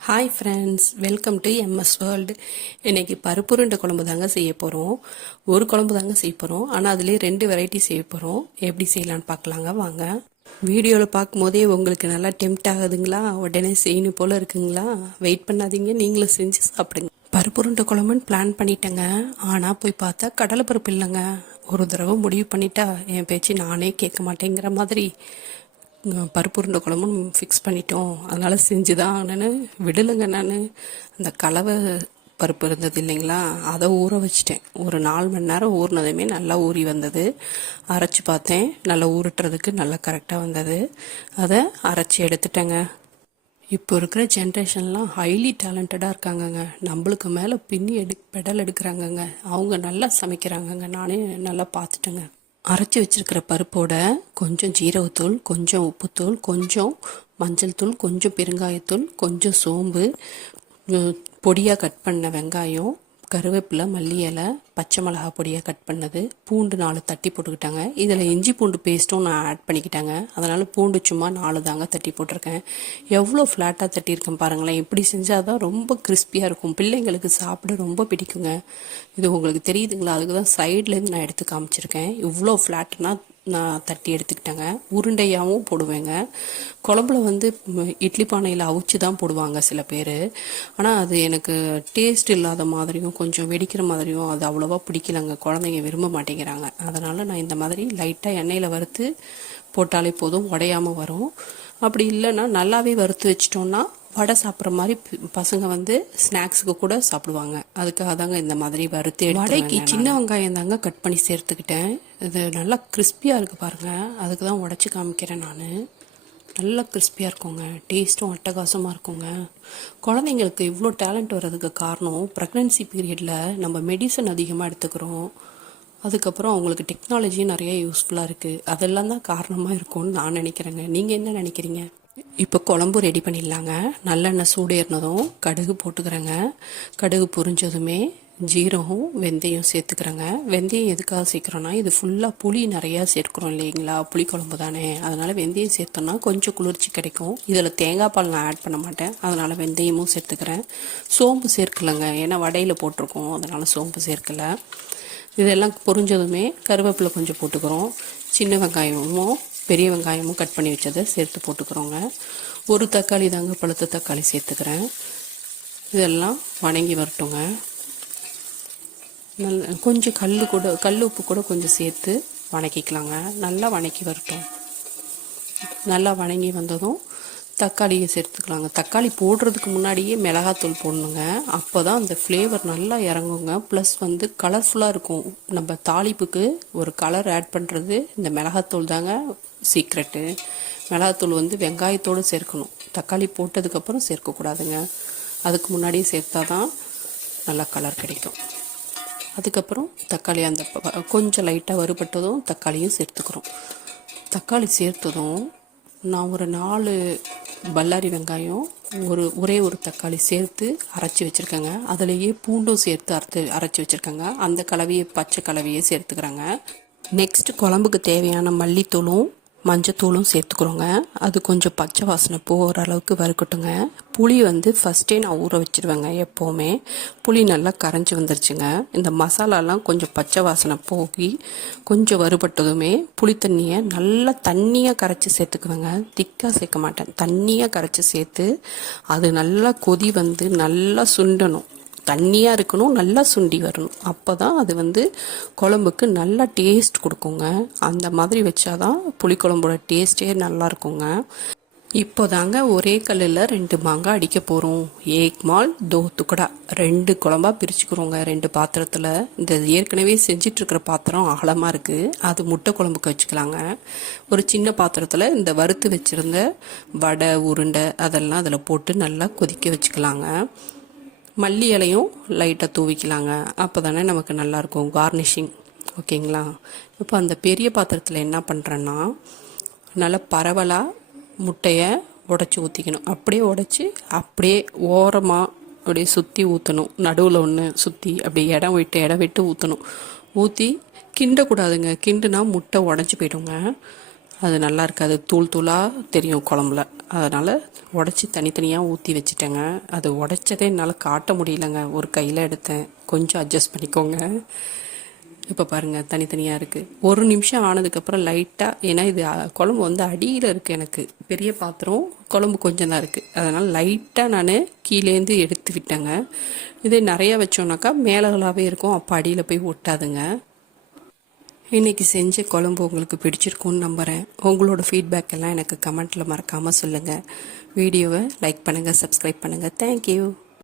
Hi friends welcome to MS world இன்னைக்கு பருப்பு உருண்டை குழம்பு தாங்க செய்ய போகிறோம் ஒரு குழம்பு தாங்க செய்ய போகிறோம் ஆனால் அதுலேயே ரெண்டு வெரைட்டி செய்ய போகிறோம் எப்படி செய்யலான்னு பார்க்கலாங்க? வாங்க. வீடியோவில் பார்க்கும்போதே உங்களுக்கு நல்லா டெம்ட் ஆகுதுங்களா? உடனே செய்யணும் போல் இருக்குங்களா? வெயிட் பண்ணாதீங்க. நீங்களும் செஞ்சு சாப்பிடுங்க. பருப்பு உருண்டை குழம்புன்னு பிளான் பண்ணிட்டேங்க. ஆனால் போய் பார்த்தா கடலை பருப்பு இல்லைங்க. ஒரு தடவை முடிவு பண்ணிட்டா என் பேச்சு நானே கேட்க மாட்டேங்கிற மாதிரி. பருப்பு உருண்டை குழம்பும் ஃபிக்ஸ் பண்ணிட்டோம். அதனால் செஞ்சு தான் நான் விடலைங்க நான். அந்த கலவை பருப்பு இருந்தது இல்லைங்களா? அதை ஊற வச்சிட்டேன். ஒரு நாலு மணி நேரம் ஊறினதுமே நல்லா ஊறி வந்தது. அரைச்சி பார்த்தேன். நல்லா ஊருட்டுறதுக்கு நல்லா கரெக்டாக வந்தது. அதை அரைச்சி எடுத்துட்டேங்க. இப்போ இருக்கிற ஜென்ரேஷன்லாம் ஹைலி டேலண்டடாக இருக்காங்கங்க. நம்மளுக்கு மேலே பின்னி எடு பெடல் எடுக்கிறாங்கங்க. அவங்க நல்லா சமைக்கிறாங்கங்க. நானே நல்லா பார்த்துட்டேங்க. அரைச்சி வச்சிருக்கிற பருப்போட கொஞ்சம் ஜீரகத்தூள் கொஞ்சம் உப்புத்தூள் கொஞ்சம் மஞ்சள் தூள் கொஞ்சம் பெருங்காயத்தூள் கொஞ்சம் சோம்பு பொடியாக கட் பண்ண வெங்காயம் கருவேப்பிலை மல்லி இலை பச்சை மிளகா பொடியாக கட் பண்ணது. பூண்டு நாலு தட்டி போட்டுக்கிட்டாங்க. இதில் இஞ்சி பூண்டு பேஸ்ட்டும் நான் ஆட் பண்ணிக்கிட்டாங்க. அதனால் பூண்டு சும்மா நாலு தாங்க தட்டி போட்டிருக்கேன். எவ்வளோ ஃப்ளாட்டாக தட்டியிருக்கேன் பாருங்களேன். இப்படி செஞ்சால் தான் ரொம்ப கிறிஸ்பியாக இருக்கும். பிள்ளைங்களுக்கு சாப்பிட ரொம்ப பிடிக்குங்க. இது உங்களுக்கு தெரியுதுங்களா? அதுக்கு தான் சைட்லேருந்து நான் எடுத்து காமிச்சிருக்கேன். இவ்வளோ ஃப்ளாட்னா நான் தட்டி எடுத்துக்கிட்டேங்க. உருண்டையாகவும் போடுவேங்க. குழம்புல வந்து இட்லி பானையில் அவிச்சு தான் போடுவாங்க சில பேர். ஆனால் அது எனக்கு டேஸ்ட் இல்லாத மாதிரியும் கொஞ்சம் வெடிக்கிற மாதிரியும் அது அவ்வளோவா பிடிக்கலங்க. குழந்தைங்க விரும்ப மாட்டேங்கிறாங்க. அதனால் நான் இந்த மாதிரி லைட்டாக எண்ணெயில் வறுத்து போட்டாலே போதும் உடையாம வரும். அப்படி இல்லைன்னா நல்லாவே வறுத்து வச்சிட்டோம்னா வடை சாப்பிட்ற மாதிரி பசங்க வந்து ஸ்நாக்ஸுக்கு கூட சாப்பிடுவாங்க. அதுக்காக தாங்க இந்த மாதிரி வறுத்து வடைக்கு சின்ன வெங்காயம் தாங்க கட் பண்ணி சேர்த்துக்கிட்டேன். இது நல்லா கிறிஸ்பியாக இருக்குது பாருங்க. அதுக்கு தான் உடச்சி காமிக்கிறேன் நான். நல்லா கிறிஸ்பியாக இருக்குங்க. டேஸ்ட்டும் அட்டகாசமாக இருக்குங்க. குழந்தைங்களுக்கு இவ்வளோ டேலண்ட் வர்றதுக்கு காரணம் ப்ரெக்னென்சி பீரியடில் நம்ம மெடிசன் அதிகமாக எடுத்துக்கிறோம். அதுக்கப்புறம் அவங்களுக்கு டெக்னாலஜியும் நிறைய யூஸ்ஃபுல்லாக இருக்குது அதெல்லாம் தான் காரணமாக இருக்கும்னு நான் நினைக்கிறேங்க. நீங்கள் என்ன நினைக்கிறீங்க? இப்போ குழம்பு ரெடி பண்ணிடலாங்க. நல்லெண்ணெய் சூடேறினதும் கடுகு போட்டுக்கிறேங்க. கடுகு பொரிஞ்சதுமே ஜீரகம் வெந்தயம் சேர்த்துக்கிறேங்க. வெந்தயம் எதுக்காக சேர்க்குறோன்னா இது ஃபுல்லாக புளி நிறையா சேர்க்குறோம் இல்லைங்களா? புளி குழம்பு தானே. அதனால் வெந்தயம் சேர்த்தோன்னா கொஞ்சம் குளிர்ச்சி கிடைக்கும். இதில் தேங்காய் பால் நான் ஆட் பண்ண மாட்டேன். அதனால் வெந்தயமும் சேர்த்துக்கிறேன். சோம்பு சேர்க்கலைங்க. ஏன்னா வடையில் போட்டிருக்கோம். அதனால் சோம்பு சேர்க்கலை. இதெல்லாம் பொரிஞ்சதுமே கருவேப்பிலை கொஞ்சம் போட்டுக்கிறோம். சின்ன வெங்காயமும் பெரிய வெங்காயமும் கட் பண்ணி வச்சதை சேர்த்து போட்டுக்கிறோங்க. ஒரு தக்காளி தாங்க பழுத்த தக்காளி சேர்த்துக்கிறேன். இதெல்லாம் வணங்கி வரட்டுங்க. நல்ல கொஞ்சம் கல் கூட கல் உப்பு கூட கொஞ்சம் சேர்த்து வணக்கிக்கலாங்க. நல்லா வணக்கி வரட்டும். நல்லா வணங்கி வந்ததும் தக்காளியை சேர்த்துக்கலாங்க. தக்காளி போடுறதுக்கு முன்னாடியே மிளகாத்தூள் போடணுங்க. அப்போ தான் அந்த ஃப்ளேவர் நல்லா இறங்குங்க. ப்ளஸ் வந்து கலர்ஃபுல்லாக இருக்கும். நம்ம தாளிப்புக்கு ஒரு கலர் ஆட் பண்ணுறது இந்த மிளகாத்தூள் தாங்க சீக்ரெட்டு மிளகாத்தூள் வந்து வெங்காயத்தோடு சேர்க்கணும். தக்காளி போட்டதுக்கப்புறம் சேர்க்கக்கூடாதுங்க. அதுக்கு முன்னாடியே சேர்த்தா தான் நல்லா கலர் கிடைக்கும். அதுக்கப்புறம் தக்காளி அந்த கொஞ்சம் லைட்டாக வறுபட்டதும் தக்காளியும் சேர்த்துக்கிறோம். தக்காளி சேர்த்ததும் நான் ஒரு நாலு பல்லாரி வெங்காயம் ஒரு ஒரே ஒரு தக்காளி சேர்த்து அரைச்சி வச்சுருக்கேங்க. அதுலேயே பூண்டும் சேர்த்து அரைத்து அரைச்சி வச்சுருக்கேங்க. அந்த கலவையை பச்சை கலவையை சேர்த்துக்கிறேங்க. நெக்ஸ்ட் குழம்புக்கு தேவையான மல்லித்தூளும் மஞ்சத்தூளும் சேர்த்துக்கிறோங்க. அது கொஞ்சம் பச்சை வாசனை போகிற அளவுக்கு வறுக்கட்டுங்க. புளி வந்து ஃபஸ்ட்டே நான் ஊற வச்சிருவேங்க எப்போவுமே. புளி நல்லா கரைஞ்சி வந்துருச்சுங்க. இந்த மசாலாலாம் கொஞ்சம் பச்சை வாசனை போகி கொஞ்சம் வறுபட்டதுமே புளி தண்ணியை நல்லா தண்ணியாக கரைச்சி சேர்த்துக்குவேங்க. திக்காக சேர்க்க மாட்டேன். தண்ணியாக கரைச்சி சேர்த்து அது நல்லா கொதி வந்து நல்லா சுண்டணும். தண்ணியாக இருக்கணும் நல்லா சுண்டி வரணும். அப்போ தான் அது வந்து குழம்புக்கு நல்லா டேஸ்ட் கொடுக்குங்க. அந்த மாதிரி வச்சாதான் புளிக்குழம்போட டேஸ்ட்டே நல்லா இருக்குங்க. இப்போதாங்க ஒரே கல்லில் ரெண்டு மாங்காய் அடிக்க போகிறோம் ஏக் மால் தோ துக்கடா ரெண்டு குழம்பாக பிரிச்சுக்கிறோங்க ரெண்டு பாத்திரத்தில். இந்த ஏற்கனவே செஞ்சிட்ருக்கிற பாத்திரம் அகலமாக இருக்குது அது முட்டை குழம்புக்கு வச்சுக்கலாங்க. ஒரு சின்ன பாத்திரத்தில் இந்த வறுத்து வச்சுருந்த வடை உருண்டை அதெல்லாம் அதில் போட்டு நல்லா கொதிக்க வச்சுக்கலாங்க. மல்லி இலையும் லைட்டாக தூவிக்கலாங்க. அப்போ தானே நமக்கு நல்லாயிருக்கும் கார்னிஷிங் ஓகேங்களா? இப்போ அந்த பெரிய பாத்திரத்தில் என்ன பண்ணுறேன்னா நல்லா பரவலாக முட்டையை உடச்சி ஊற்றிக்கணும் அப்படியே உடச்சி அப்படியே ஓரமாக அப்படியே சுற்றி ஊற்றணும் நடுவில் ஒன்று சுற்றி அப்படியே இடம் விட்டு இடம் விட்டு ஊற்றணும் ஊற்றி கிண்டக்கூடாதுங்க. கிண்டுனா முட்டை உடஞ்சி போயிடுங்க. அது நல்லா இருக்காது. தூள் தூளாக தெரியும் குழம்புல. அதனால் உடச்சி தனித்தனியாக ஊற்றி வச்சுட்டேங்க. அது உடைச்சதே என்னால் காட்ட முடியலங்க. ஒரு கையில் எடுத்தேன். கொஞ்சம் அட்ஜஸ்ட் பண்ணிக்கோங்க. இப்போ பாருங்கள் தனித்தனியாக இருக்குது ஒரு நிமிஷம் ஆனதுக்கப்புறம் லைட்டாக ஏன்னா இது குழம்பு வந்து அடியில் இருக்குது எனக்கு. பெரிய பாத்திரம் குழம்பு கொஞ்சம் தான் இருக்குது அதனால் லைட்டாக நான் கீழேந்து எடுத்து விட்டேங்க. இதே நிறையா வச்சோன்னாக்கா மேலகளாகவே இருக்கும். அப்போ அடியில் போய் ஒட்டாதுங்க. இன்றைக்கி செஞ்ச குழம்பு உங்களுக்கு பிடிச்சிருக்கும்னு நம்புகிறேன் உங்களோட ஃபீட்பேக் எல்லாம் எனக்கு கமெண்ட்டில் மறக்காமல் சொல்லுங்கள் வீடியோவை லைக் பண்ணுங்கள் சப்ஸ்கிரைப் பண்ணுங்கள் தேங்க்யூ